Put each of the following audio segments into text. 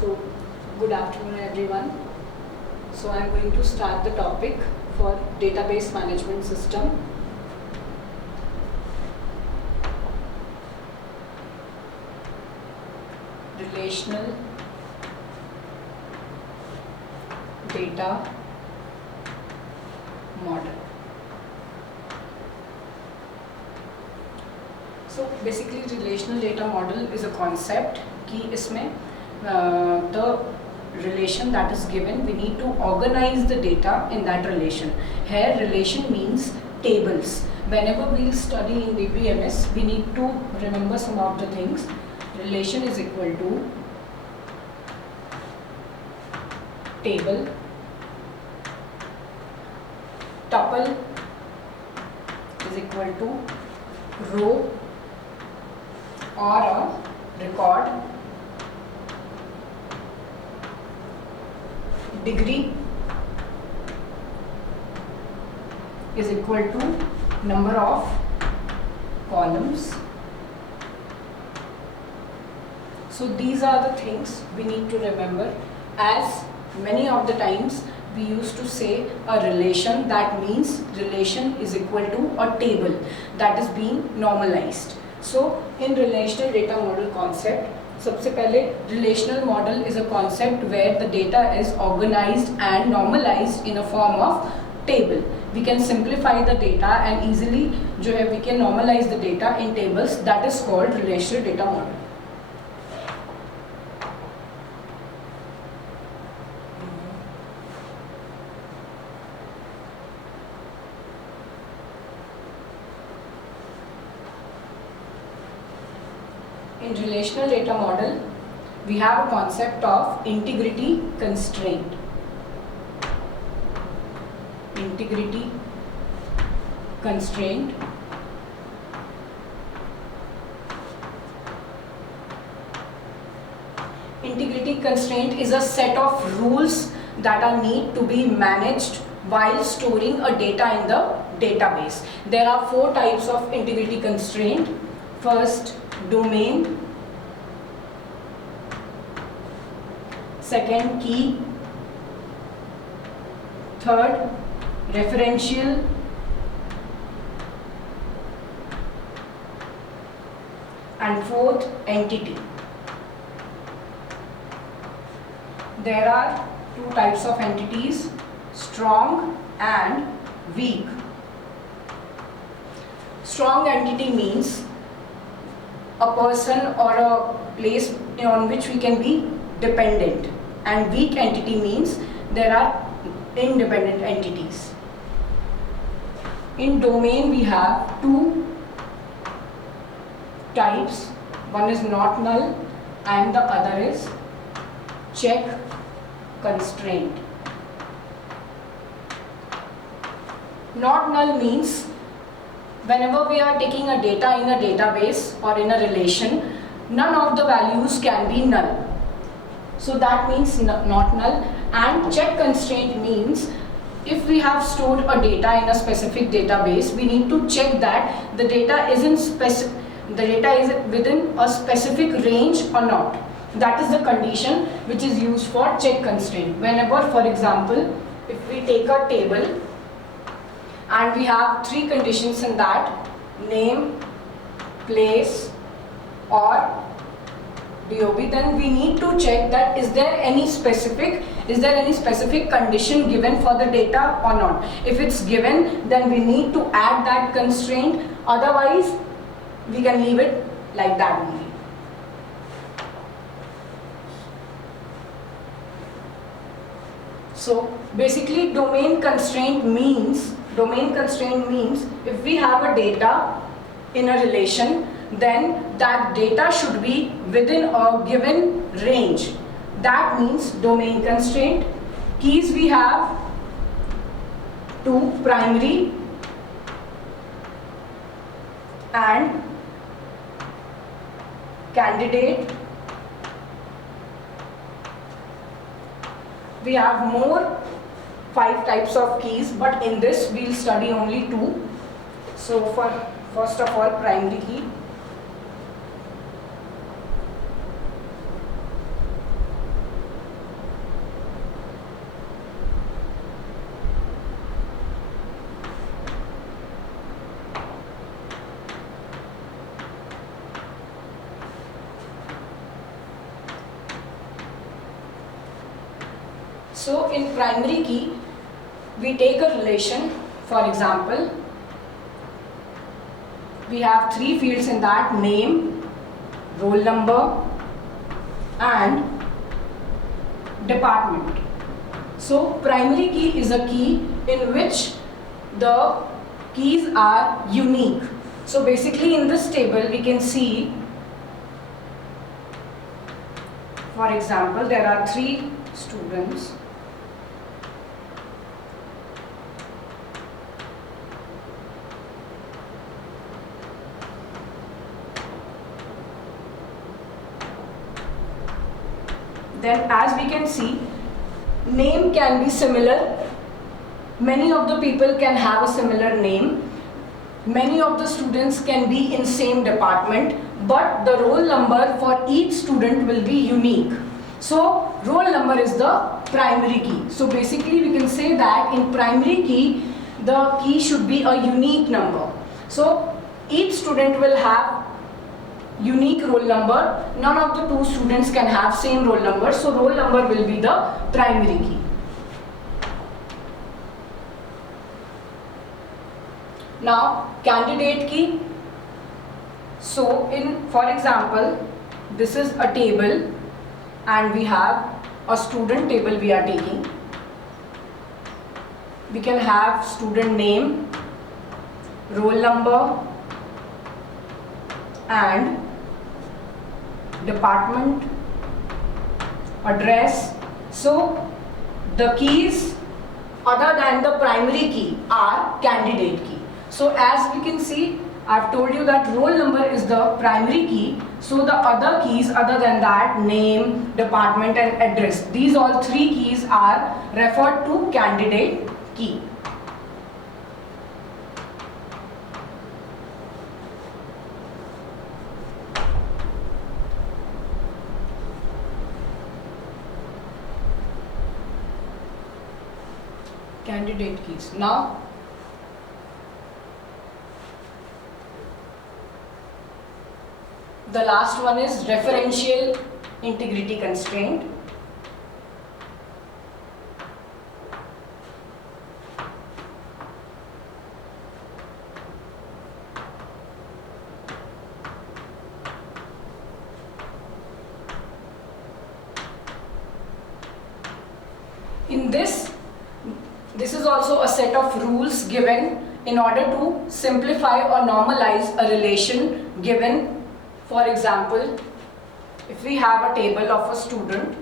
So, good afternoon everyone. So, I am going to start the topic for database management system. Relational data model. So basically relational data model is a concept कि इसमें the relation that is given, we need to organize the data in that relation. Here relation means tables. Whenever we study in DBMS, we need to remember some of the things. Relation is equal to table, tuple is equal to row or a record, degree is equal to number of columns. So these are the things we need to remember, as many of the times we used to say a relation, that means relation is equal to a table that is being normalized. So in relational data model concept, सबसे पहले relational model is a concept where the data is organized and normalized in a form of table. We can simplify the data and easily जो है we can normalize the data in tables. That is called relational data model. In relational data model, we have a concept of integrity constraint. Integrity constraint. Integrity constraint is a set of rules that are need to be managed while storing a data in the database. There are 4 types of integrity constraint. First, domain. Second, key. Third, referential. And fourth, entity. There are 2 types of entities, strong and weak. Strong entity means a person or a place on which we can be dependent, and weak entity means there are independent entities. In domain we have 2 types. One is not null and the other is check constraint. Not null means whenever we are taking a data in a database or in a relation, none of the values can be null. So that means not null. And check constraint means if we have stored a data in a specific database, we need to check that the data is within a specific range or not. That is the condition which is used for check constraint. Whenever, for example, if we take a table and we have 3 conditions in that: name, place or DOB, then we need to check that is there any specific condition given for the data or not. If it's given, then we need to add that constraint, otherwise we can leave it like that only. So basically domain constraint means if we have a data in a relation, then that data should be within a given range. That means domain constraint. Keys we have 2, primary and candidate. We have more 5 types of keys, but in this we'll study only 2. So for first of all, primary key. . 2 So in primary key, we take a relation. For example, we have three fields in that: name, roll number, and department. So primary key is a key in which the keys are unique. So basically in this table we can see, for example, there are three students. Then as we can see, name can be similar. Many of the people can have a similar name. Many of the students can be in same department, but the roll number for each student will be unique. So roll number is the primary key. So basically we can say that in primary key, the key should be a unique number. So each student will have unique roll number. None of the two students can have same roll number. So roll number will be the primary key. Now candidate key. So for example, this is a table and we have a student table we are taking. We can have student name, roll number, and department, address. So the keys other than the primary key are candidate key. So as we can see, I've told you that roll number is the primary key. So the other keys other than that, name, department, and address, these all three keys are referred to candidate key. Candidate keys. Now the last one is referential integrity constraint. In this is also a set of rules given in order to simplify or normalize a relation given. For example, if we have a table of a student,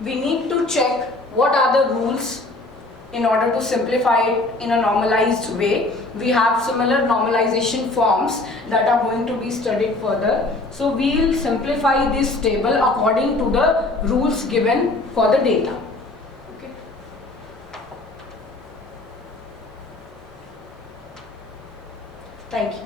we need to check what are the rules in order to simplify it in a normalized way. We have similar normalization forms that are going to be studied further. So we will simplify this table according to the rules given for the data. Okay. Thank you.